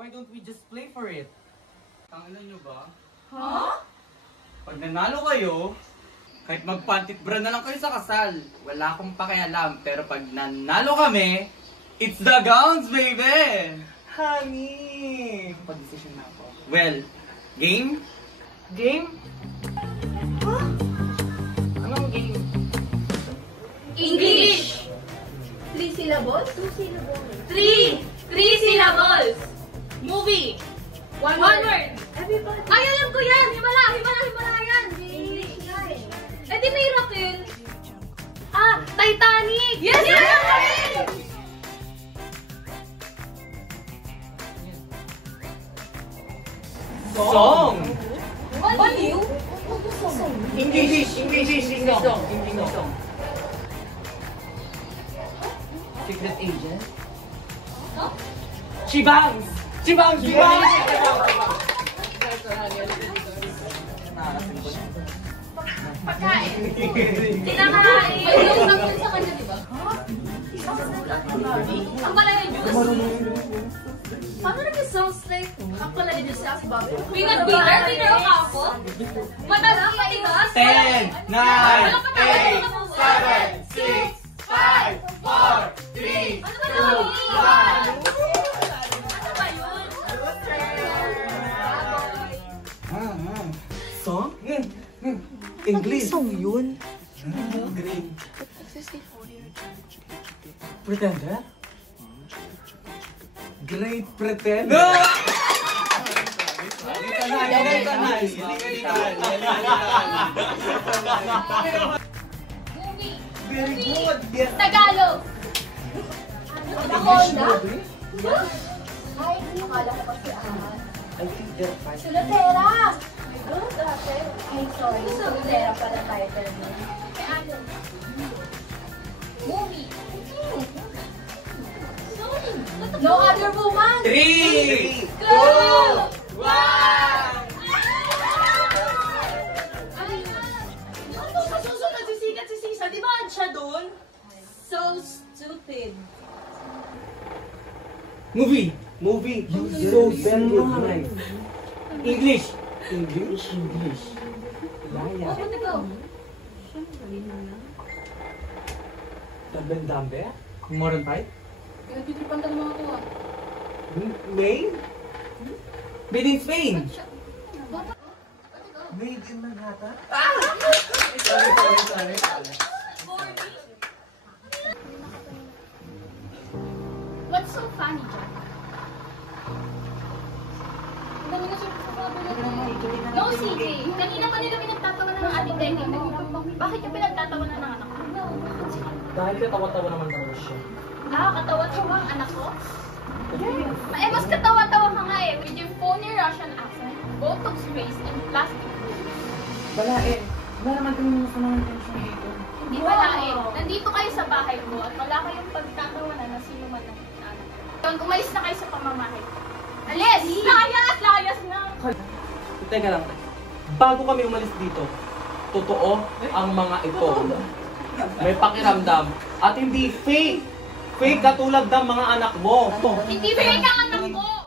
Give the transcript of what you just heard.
Why don't we just play for it? Ang ano nyo ba? Huh? Pag nanalo kayo, kahit magpantit bra na lang kayo sa kasal, wala akong pakialam. Pero pag nanalo kami, it's the gowns, baby! Honey! Pag-decision na ako. Well, game? Game? Huh? Anong game? English! 3 syllables? 2 syllables. 3 syllables! Movie! One word! Everybody. Ay, alam ko yan! Himalayan! English nga eh. Eh di Miracle! Ah, Titanic! Yes! Song! Baliw? English song. Secret agent? Huh? Chibangs! Pagkain. Kinakain. May usap yun sa kanya, di ba? Ang palaya juice. Paano naman sounds like ang pala niyo sa Bobby? Peanut butter o kapo? Matalang matigas? 10, 9, 8, 7, 6, 5, 4, 3, 2, 1. Ano ba yun? Song? English? Song yun? Green. Pretender? Great Pretender? Movie. Very good! Yes. Tagalog. Anaconda? Ay, akala ko kasi I think they're fine. Sulotera! Ay, sorry. Sulotera pala title mo. Movie. No Other Woman! 3, 2, 1! Ano sa susunod sisikat si Sisa? Di ba siya doon? So stupid. Movie! So very English! Laya. Oh, ba't ikaw? Dumb and Dumber? Modern Fight? Pinagtitripan ka ng mga to ah. Maine? Made in Spain! Made in Manhattan? Sorry. What's so funny, John? Ang dami na siya No, CJ. Kanina pa nila pinagtatawanan ng ating Teddy mo. Bakit yung pinagtatawanan ng anak ko? Dahil katawa-tawa naman talaga siya. Ah, katawa-tawa ang anak ko? Eh, mas katawa-tawa ka nga eh. With your phony Russian accent, botox face, and plastic boobs. Wala eh. Wala naman kami mga samahan tension dito. Hindi wala eh. Nandito kayo sa bahay ko at wala kayong pagtatawanan na sino man ang anak. Kung umalis na kayo sa pamamahay. Alis! Layas na! Teka lang. Bago kami umalis dito, totoo ang mga ito. May pakiramdam. At hindi fake. Fake katulad ng mga anak mo. Hindi ba yung anak ko?